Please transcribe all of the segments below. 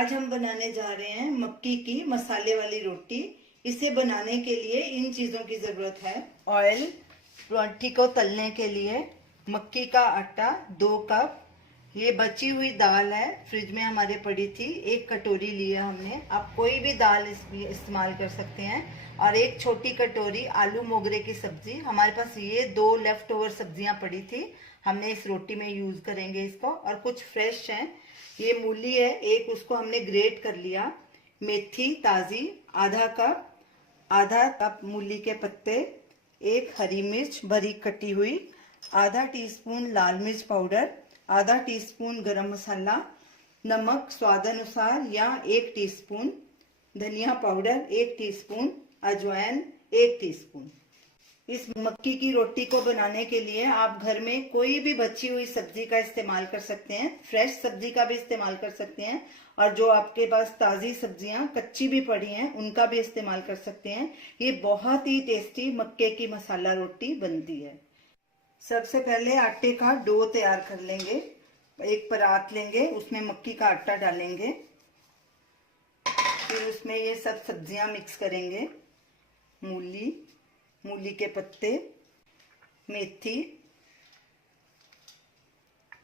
आज हम बनाने जा रहे हैं मक्की की मसाले वाली रोटी। इसे बनाने के लिए इन चीज़ों की ज़रूरत है। ऑयल, रोटी को तलने के लिए मक्की का आटा 2 कप, ये बची हुई दाल है, फ्रिज में हमारे पड़ी थी, 1 कटोरी लिया हमने। आप कोई भी दाल इस्तेमाल कर सकते हैं। और 1 छोटी कटोरी आलू मोगरे की सब्जी। हमारे पास ये 2 लेफ्ट ओवर सब्जियां पड़ी थी, हमने इस रोटी में यूज करेंगे इसको। और कुछ फ्रेश हैं, ये मूली है 1, उसको हमने ग्रेट कर लिया। मेथी ताजी आधा कप मूली के पत्ते, 1 हरी मिर्च बारीक कटी हुई, आधा टीस्पून लाल मिर्च पाउडर, आधा टीस्पून गरम मसाला, नमक स्वाद अनुसार या 1 टीस्पून, धनिया पाउडर 1 टीस्पून, अजवाइन 1 टीस्पून। इस मक्की की रोटी को बनाने के लिए आप घर में कोई भी बची हुई सब्जी का इस्तेमाल कर सकते हैं, फ्रेश सब्जी का भी इस्तेमाल कर सकते हैं, और जो आपके पास ताजी सब्जियां कच्ची भी पड़ी हैं उनका भी इस्तेमाल कर सकते हैं। ये बहुत ही टेस्टी मक्के की मसाला रोटी बनती है। सबसे पहले आटे का डो तैयार कर लेंगे। एक परात लेंगे, उसमें मक्की का आटा डालेंगे, फिर उसमें ये सब सब्जियां मिक्स करेंगे। मूली के पत्ते, मेथी,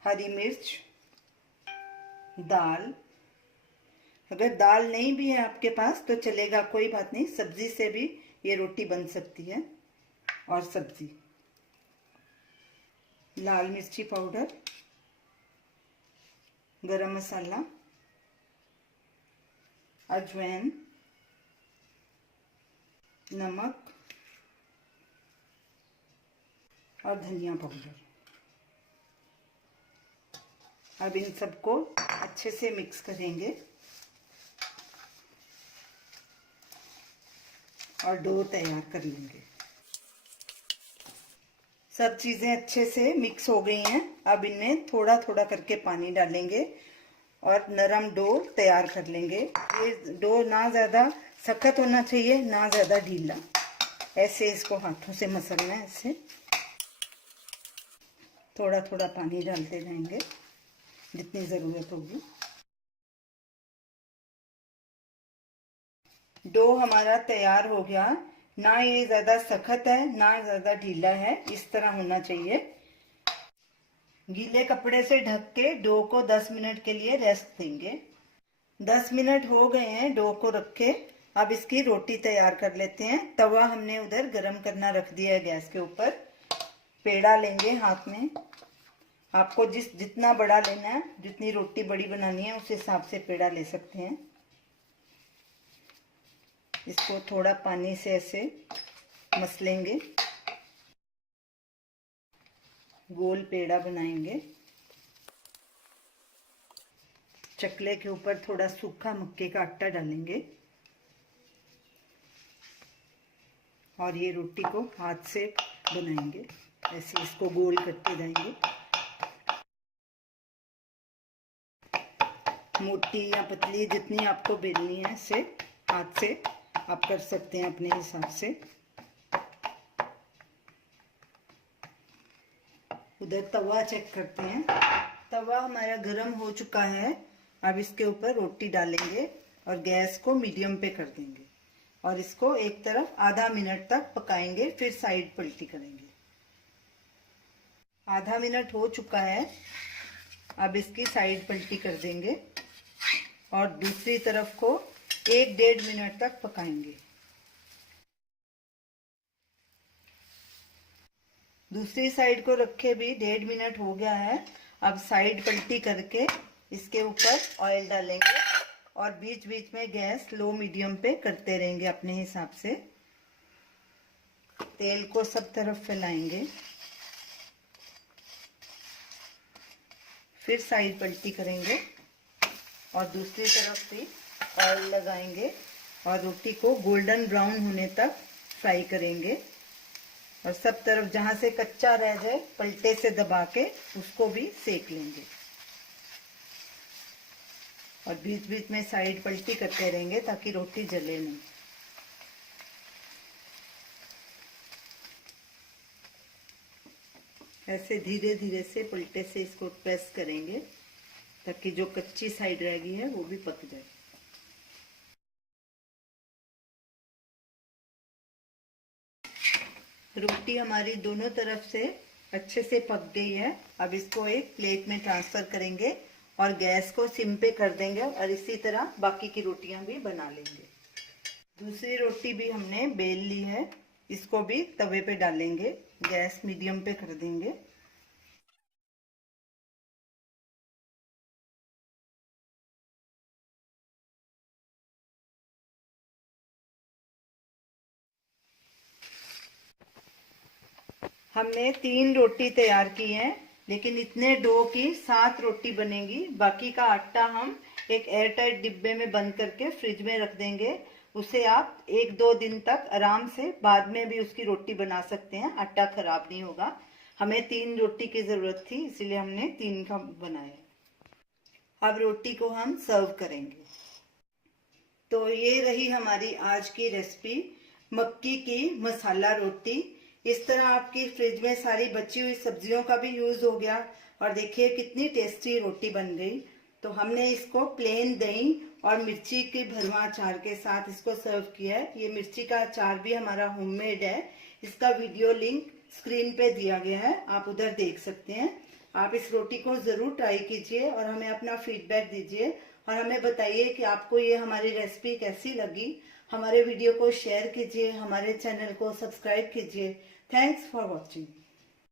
हरी मिर्च, दाल। अगर दाल नहीं भी है आपके पास तो चलेगा, कोई बात नहीं, सब्जी से भी ये रोटी बन सकती है। और सब्जी, लाल मिर्ची पाउडर, गरम मसाला, अजवाइन, नमक और धनिया पाउडर। अब इन सबको अच्छे से मिक्स करेंगे और डो तैयार कर लेंगे। सब चीज़ें अच्छे से मिक्स हो गई हैं। अब इनमें थोड़ा थोड़ा करके पानी डालेंगे और नरम डो तैयार कर लेंगे। ये डो ना ज़्यादा सख्त होना चाहिए ना ज़्यादा ढीला। ऐसे इसको हाथों से मसलना है, ऐसे थोड़ा थोड़ा पानी डालते जाएंगे जितनी ज़रूरत होगी। डो हमारा तैयार हो गया। ना ये ज़्यादा सख्त है ना ज़्यादा ढीला है, इस तरह होना चाहिए। गीले कपड़े से ढक के डो को 10 मिनट के लिए रेस्ट देंगे। 10 मिनट हो गए हैं डो को रखे। अब इसकी रोटी तैयार कर लेते हैं। तवा हमने उधर गरम करना रख दिया है गैस के ऊपर। पेड़ा लेंगे हाथ में। आपको जितना बड़ा लेना है, जितनी रोटी बड़ी बनानी है उस हिसाब से पेड़ा ले सकते हैं। इसको थोड़ा पानी से ऐसे मसलेंगे, गोल पेड़ा बनाएंगे। चकले के ऊपर थोड़ा सूखा मक्के का आटा डालेंगे और ये रोटी को हाथ से बनाएंगे। ऐसे इसको गोल करते जाएंगे। मोटी या पतली जितनी आपको बेलनी है, ऐसे हाथ से आप कर सकते हैं अपने हिसाब से। उधर तवा चेक करते हैं। तवा हमारा गरम हो चुका है। अब इसके ऊपर रोटी डालेंगे और गैस को मीडियम पे कर देंगे और इसको एक तरफ आधा मिनट तक पकाएंगे, फिर साइड पलटी करेंगे। आधा मिनट हो चुका है। अब इसकी साइड पलटी कर देंगे और दूसरी तरफ को 1-1.5 मिनट तक पकाएंगे। दूसरी साइड को रखे भी 1.5 मिनट हो गया है। अब साइड पलटी करके इसके ऊपर ऑयल डालेंगे और बीच बीच में गैस लो मीडियम पे करते रहेंगे अपने हिसाब से। तेल को सब तरफ फैलाएंगे, फिर साइड पलटी करेंगे और दूसरी तरफ भी ऑयल लगाएंगे और रोटी को गोल्डन ब्राउन होने तक फ्राई करेंगे। और सब तरफ जहां से कच्चा रह जाए पलटे से दबा के उसको भी सेक लेंगे और बीच बीच में साइड पलटी करते रहेंगे ताकि रोटी जले नहीं। ऐसे धीरे धीरे से पलटे से इसको प्रेस करेंगे ताकि जो कच्ची साइड रह गई है वो भी पक जाए। रोटी हमारी दोनों तरफ से अच्छे से पक गई है। अब इसको एक प्लेट में ट्रांसफर करेंगे और गैस को सिम पे कर देंगे और इसी तरह बाकी की रोटियां भी बना लेंगे। दूसरी रोटी भी हमने बेल ली है, इसको भी तवे पे डालेंगे, गैस मीडियम पे कर देंगे। हमने 3 रोटी तैयार की है, लेकिन इतने डो की 7 रोटी बनेगी। बाकी का आटा हम एक एयर टाइट डिब्बे में बंद करके फ्रिज में रख देंगे। उसे आप 1-2 दिन तक आराम से बाद में भी उसकी रोटी बना सकते हैं, आटा खराब नहीं होगा। हमें 3 रोटी की जरूरत थी, इसीलिए हमने 3 का बनाया। अब रोटी को हम सर्व करेंगे। तो ये रही हमारी आज की रेसिपी, मक्की की मसाला रोटी। इस तरह आपकी फ्रिज में सारी बची हुई सब्जियों का भी यूज हो गया और देखिए कितनी टेस्टी रोटी बन गई। तो हमने इसको प्लेन दही और मिर्ची के भरवा अचार के साथ इसको सर्व किया है। ये मिर्ची का अचार भी हमारा होममेड है, इसका वीडियो लिंक स्क्रीन पे दिया गया है, आप उधर देख सकते हैं। आप इस रोटी को जरूर ट्राई कीजिए और हमें अपना फीडबैक दीजिए और हमें बताइए कि आपको ये हमारी रेसिपी कैसी लगी। हमारे वीडियो को शेयर कीजिए, हमारे चैनल को सब्सक्राइब कीजिए। Thanks for watching.